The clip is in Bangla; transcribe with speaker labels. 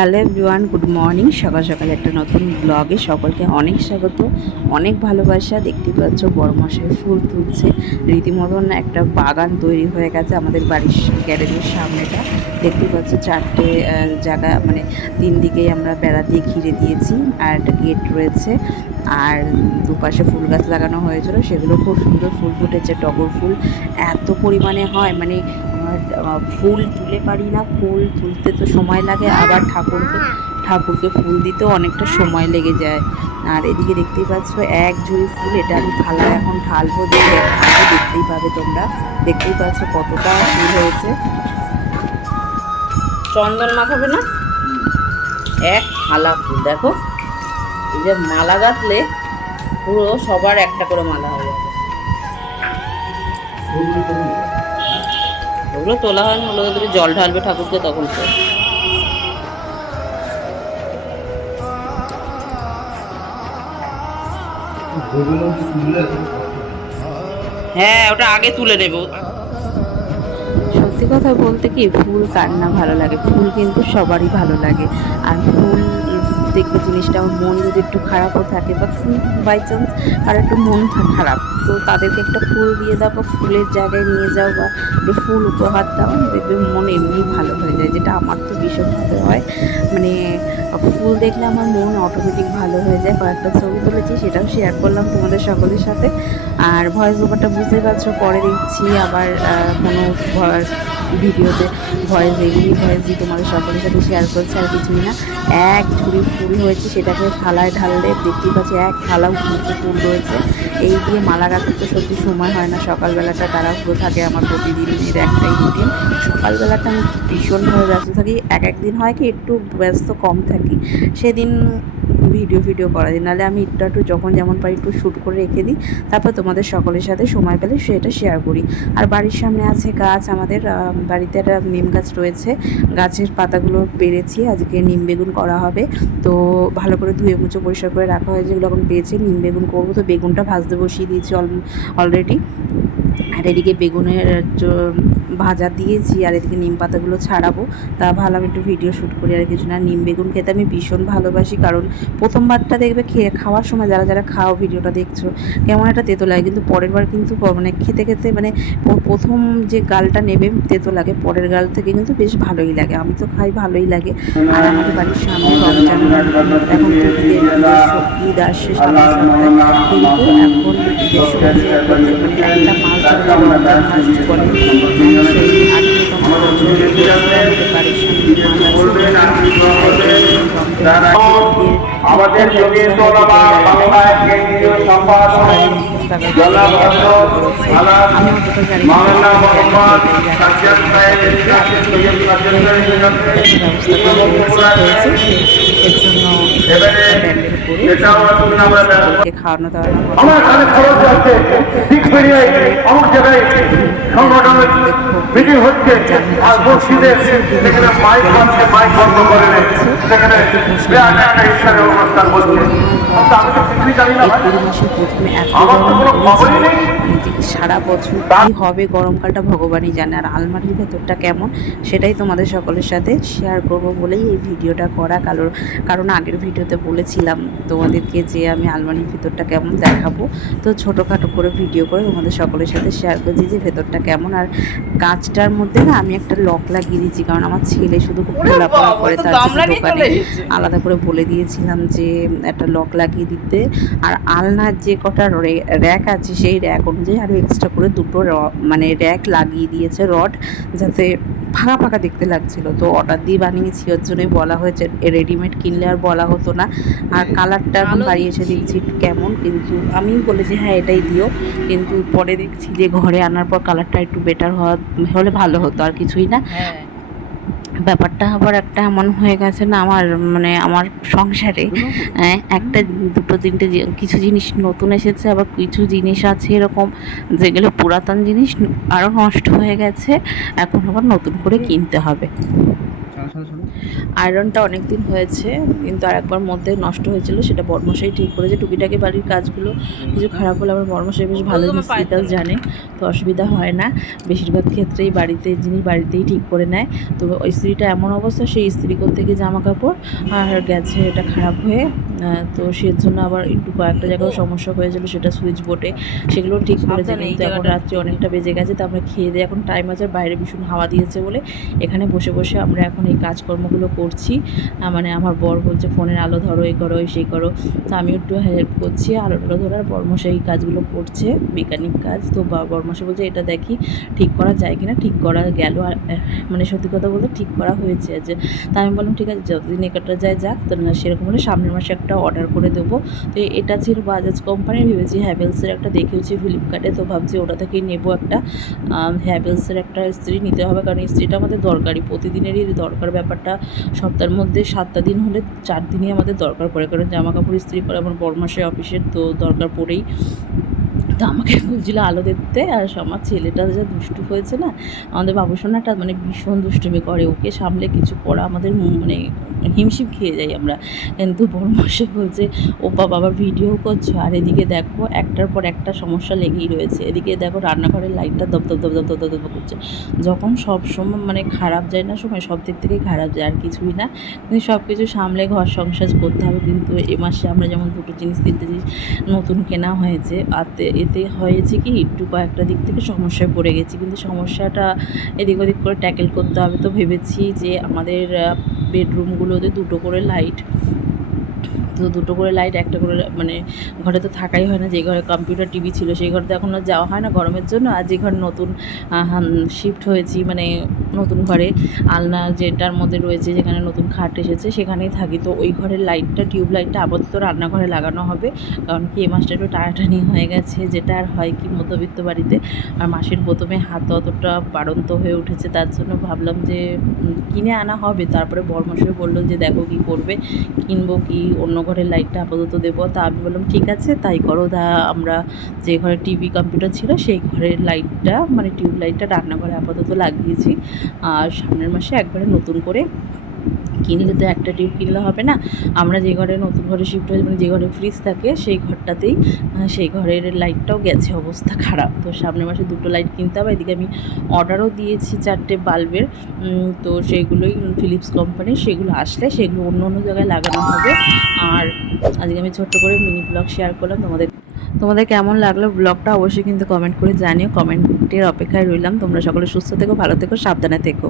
Speaker 1: Hello everyone, good morning. সকাল সকাল একটা নতুন ব্লগে সকলকে অনেক স্বাগত, অনেক ভালোবাসা। দেখতে পাচ্ছ বড়মশাই ফুল তুলছে। রীতিমতন একটা বাগান তৈরি হয়ে গেছে আমাদের বাড়ির গ্যারেজের সামনেটা। দেখতে পাচ্ছ চারটে জায়গা মানে তিন দিকেই আমরা বেড়া দিয়ে ঘিরে দিয়েছি আর একটা গেট রয়েছে। আর দুপাশে ফুল গাছ লাগানো হয়েছিল। সেগুলো খুব সুন্দর ফুল ফুটেছে, টগর ফুল। এত পরিমাণে হয় মানে আমার ফুল তুলে পারি না, ফুল তুলতে তো সময় লাগে, আবার ঠাকুরকে ঠাকুরকে ফুল দিতেও অনেকটা সময় লেগে যায়। আর এদিকে দেখতেই পাচ্ছ, এক ঝুড়ি ফুল, এটা আমি থালায় এখন ঢালবো ঢালবো দেখতেই পাবে তোমরা। দেখতেই পাচ্ছ কতটা ফুল হয়েছে। চন্দন মাখাবে না? এক থালা ফুল, দেখো। এই যে মালা গাঁথলে পুরো সবার একটা করে মালা হয়ে যাবে। ওগুলো তোলা হয় না ওগুলো জল ঢালবে ঠাকুরকে তখন তো। হ্যাঁ ওটা আগে তুলে নেব। সত্যি কথা বলতে কি, ফুল কার না ভালো লাগে? ফুল কিন্তু সবারই ভালো লাগে। আর ফুল দেখবে জিনিসটা মন যদি একটু খারাপও থাকে বা বাই চান্স আর একটু মন খারাপ। তো তাদেরকে একটা ফুল দিয়ে দাও বা ফুলের জায়গায় নিয়ে যাও বা একটু ফুল উপহার দাও, দেখবে মন এমনি ভালো হয়ে যায়, যেটা আমার তো ভীষণভাবে হয়। মানে ফুল দেখলে আমার মন অটোমেটিক ভালো হয়ে যায়। কয়েকটা ছবি তুলেছি, সেটাও শেয়ার করলাম তোমাদের সকলের সাথে। আর ভয়েস ওভারটা বুঝতে পারছ, পরে দেখছি আবার কোনো ভিডিওতে ভয়েস এগুলি ভয়েস দিয়ে তোমাদের সকলের সাথে শেয়ার করছে আর কিছুই না, এক ঝুড়ি ফুল হয়েছে, সেটাকে থালায় ঢাললে দেখতেই পাচ্ছি এক থালা উঁচু ফুল রয়েছে। এই দিয়ে মালা গাঁথার তো সত্যি সময় হয় না, সকালবেলাটা তারা তাড়াহুড়ো থাকে আমার প্রতিদিনের একটাই রুটিন সকালবেলাটা আমি ভীষণভাবে ব্যস্ত থাকি, এক একদিন হয় কি একটু ব্যস্ত কম থাকি। সেদিন ভিডিও ভিডিও করা দিই নাহলে আমি একটু একটু যখন যেমন পারি একটু শ্যুট করে রেখে দিই, তারপর তোমাদের সকলের সাথে সময় পেলে সেটা শেয়ার করি। আর বাড়ির সামনে আছে গাছ, আমাদের বাড়িতে একটা নিম গাছ রয়েছে। গাছের পাতাগুলো পেরেছি, আজকে নিম বেগুন করা হবে। তো ভালো করে ধুয়ে মুছে পরিষ্কার করে রাখা হয়েছে যেগুলো এখন পেয়েছি, নিম বেগুন করব। তো বেগুনটা ভাজতে বসিয়ে দিয়েছি অলরেডি আর এদিকে বেগুনের ভাজা দিয়েছি আর এদিকে নিম পাতাগুলো ছাড়াবো। তা ভাবলাম একটু ভিডিও শ্যুট করি আর কিছু না, নিম বেগুন খেতে আমি ভীষণ ভালোবাসি কারণ প্রথমবারটা দেখবে খেয়ে, খাওয়ার সময় যারা যারা খাও ভিডিওটা দেখছ, কেমন একটা তেতো লাগে। কিন্তু পরের বার কিন্তু মানে খেতে খেতে মানে প্রথম যে গালটা নেবে তেতো লাগে, পরের গাল থেকে কিন্তু বেশ ভালোই লাগে। আমি তো খাই, ভালোই লাগে। আর আমাদের বাড়ির সামনে রমজান, এখন ঈদ আসছে কিন্তু এখন সবজি মানে ধরে আমাদের
Speaker 2: যোগী তোলাবা বাংলায় কেন্দ্রীয় সম্পাদক জলাভদ্র আলাদ মাওলানা মোহাম্মদ সাজ্জাদ সাহেব ইসলামের সৈয়দ সাজ্জাদ সাহেব
Speaker 1: এর জন্য
Speaker 2: আসুন আমরা
Speaker 1: সকলকে খাওয়ানো দাওয়ানো
Speaker 2: সেখানে
Speaker 1: প্রথমে এত গরম যে সারা বছর কি হবে গরমকালটা ভগবানই জানে। আর আলমারির ভেতরটা কেমন সেটাই তোমাদের সকলের সাথে শেয়ার করব বলেই এই ভিডিওটা করা। কারণ কারণ আগের ভিডিওতে বলেছিলাম তোমাদেরকে যে আমি আলমারির ভেতরটা কেমন দেখাবো। তো ছোটোখাটো করে ভিডিও করে তোমাদের সকলের সাথে শেয়ার করছি যে ভেতরটা কেমন। আর কাঁচটার মধ্যে না আমি একটা লক লাগিয়ে দিচ্ছি কারণ আমার ছেলে শুধু খুব খোলাপড়া করে তার দোকানে আলাদা করে বলে দিয়েছিলাম যে একটা লক লাগিয়ে দিতে। আর আলনার যে কটা র্যাক আছে সেই র্যাক অনুযায়ী আরও এক্সট্রা করে দুটো র- মানে র্যাক লাগিয়ে দিয়েছে রড যাতে ফাঁকা ফাঁকা দেখতে লাগছিল। তো অর্ডার দিয়ে বানিয়েছি ওর জন্যই বলা হয়েছে রেডিমেড কিনলে আর বলা হতো না। আর কালারটা এখন বাড়ি এসে দেখছি কেমন কিন্তু আমি বলেছি হ্যাঁ এটাই দিও। কিন্তু পরে দেখছি যে ঘরে আনার পর কালারটা একটু বেটার হওয়া হলে ভালো হতো আর কিছুই না। ব্যাপারটা আবার একটা এমন হয়ে গেছে না আমার মানে আমার সংসারে হ্যাঁ, একটা দুটো তিনটে কিছু জিনিস নতুন এসেছে আবার কিছু জিনিস আছে এরকম যেগুলো পুরাতন জিনিস আরও নষ্ট হয়ে গেছে এখন আবার নতুন করে কিনতে হবে। আয়রনটা অনেক দিন হয়েছে কিন্তু আর একবার মধ্যে নষ্ট হয়েছিল সেটা বর্মশাই ঠিক করেছে। টুকিটাকি বাড়ির কাজগুলো কিছু খারাপ হলে আমার বর্মশাই বেশ ভালো মিস্ত্রি কাজ জানে তো অসুবিধা হয় না। বেশিরভাগ ক্ষেত্রেই বাড়িতে যিনি বাড়িতেই ঠিক করে নেয়। তো ওই ইস্ত্রিটা এমন অবস্থা সেই ইস্ত্রি করতে গিয়ে জামা কাপড় আর গেছে এটা খারাপ হয়ে তো সের জন্য আবার একটু কয়েকটা জায়গায় সমস্যা হয়েছিল সেটা সুইচ বোর্ডে সেগুলো ঠিক করেছে কিন্তু এখন রাত্রি অনেকটা বেজে গেছে তো আমরা খেয়ে দিয়ে এখন টাইম আছে বাইরে ভীষণ হাওয়া দিয়েছে বলে এখানে বসে বসে আমরা এখন এই কাজকর্মগুলো করছি। মানে আমার বর বলছে ফোনের আলো ধরো এই করো সেই করো। তো আমি একটু হেল্প করছি আলো টালো ধরার বর্মশাই এই কাজগুলো করছে মেকানিক কাজ। তো বা- বর্মশাই বলছে এটা দেখি ঠিক করা যায় কিনা? ঠিক করা গেল আর মানে সত্যি কথা বলতে ঠিক করা হয়েছে যে তা আমি বললাম ঠিক আছে যতদিন একটা যায় যাক তো না সেরকম হলে সামনের মাসে একটা অর্ডার করে দেবো। তো এটা ছিল বাজাজ কোম্পানির ভেবেছি হ্যাভেলসের একটা দেখেছি ফ্লিপকার্টে তো ভাবছি ওটা থেকেই নেব একটা। হ্যাভেলসের একটা ইস্ত্রি নিতে হবে, কারণ ইস্ত্রিটা আমাদের দরকারি প্রতিদিনেরই দরকার ব্যাপারটা। সপ্তাহের মধ্যে সাতটা দিন হলে চার দিনই আমাদের দরকার পড়ে, কারণ জামা কাপড় ইস্ত্রি করে আমার বরমাসে অফিসের তো দরকার পড়েই। তো আমাকে বলছিল আলো দেখতে, আর আমার ছেলেটা যা দুষ্টু হয়েছে না, আমাদের বাবুসোনাটা মানে ভীষণ দুষ্টুমি করে, ওকে সামলে কিছু করা আমাদের মানে হিমশিম খেয়ে যাই আমরা। কিন্তু বড়মাসে বলছে, ও বাবা ভিডিও করছ? আর এদিকে দেখো, একটার পর একটা সমস্যা লেগেই রয়েছে। এদিকে দেখো, রান্নাঘরের লাইটটা দপ দপ দপ দপ দপ দপ করছে। যখন সব সময় মানে খারাপ যায় না সময়, সব দিক থেকেই খারাপ যায়, আর কিছুই না। কিন্তু সব কিছু সামলে ঘর সংসার করতে হবে, কিন্তু এ মাসে আমরা যেমন দুটো জিনিস, তিনটে জিনিস নতুন কেনা হয়েছে, আর এতে হয়েছে কি, একটু কয়েকটা দিক থেকে সমস্যায় পড়ে গেছি। কিন্তু সমস্যাটা এদিক ওদিক করে ট্যাকেল করতে হবে তো ভেবেছি যে আমাদের বেডরুমগুলোতে দুটো করে লাইট তো দুটো করে লাইট একটা করে মানে ঘরে তো থাকাই হয় না। যে ঘরে কম্পিউটার টিভি ছিল, সেই ঘরে তো এখন আর যাওয়া হয় না গরমের জন্য। আর যে ঘরে নতুন শিফট হয়েছি মানে নতুন ঘরে আলনা যেটার মধ্যে রয়েছে, যেখানে নতুন খাট এসেছে, সেখানেই থাকি। তো ওই ঘরের লাইটটা টিউব লাইটটা আপাতত রান্নাঘরে লাগানো হবে। কারণ কি, এ মাসটা একটু টানাটানি হয়ে গেছে। যেটা আর হয় কি, মধ্যবিত্ত বাড়িতে আর মাসের প্রথমে হাত অতটা বাড়ন্ত হয়ে উঠেছে। তার জন্য ভাবলাম যে কিনে আনা হবে। তারপরে বর্মশাই বলল যে, দেখো কি করবে, কিনবো কি, অন্য ঘরের লাইটটা আপাতত দেবো। তা আমি বললাম, ঠিক আছে, তাই করো। দা আমরা যে ঘরে টিভি কম্পিউটার ছিল, সেই ঘরের লাইটটা মানে টিউব লাইটটা রান্নাঘরে আপাতত লাগিয়েছি। আর সামনের মাসে একবারে নতুন করে কিনলে তো একটা টিউব কিনলে হবে না। আমরা যে ঘরে নতুন ঘরে শিফট হয়েছে মানে যে ঘরে ফ্রিজ থাকে, সেই ঘরটাতেই সেই ঘরের লাইটটাও গেছে অবস্থা খারাপ। তো সামনের মাসে দুটো লাইট কিনতে হবে। এদিকে আমি অর্ডারও দিয়েছি চারটে বাল্বের। তো সেগুলোই ফিলিপস কোম্পানির সেগুলো আসলে সেগুলো অন্য অন্য জায়গায় লাগানো হবে। আর আজকে আমি ছোট্ট করে মিনি ব্লগ শেয়ার করলাম তোমাদের তোমাদের কেমন লাগল ব্লগটা অবশ্যই কিন্তু কমেন্ট করে জানিও। কমেন্টের অপেক্ষায় রইলাম। তোমরা সকলে সুস্থ থেকো, ভালো থেকো, সাবধানে থেকো।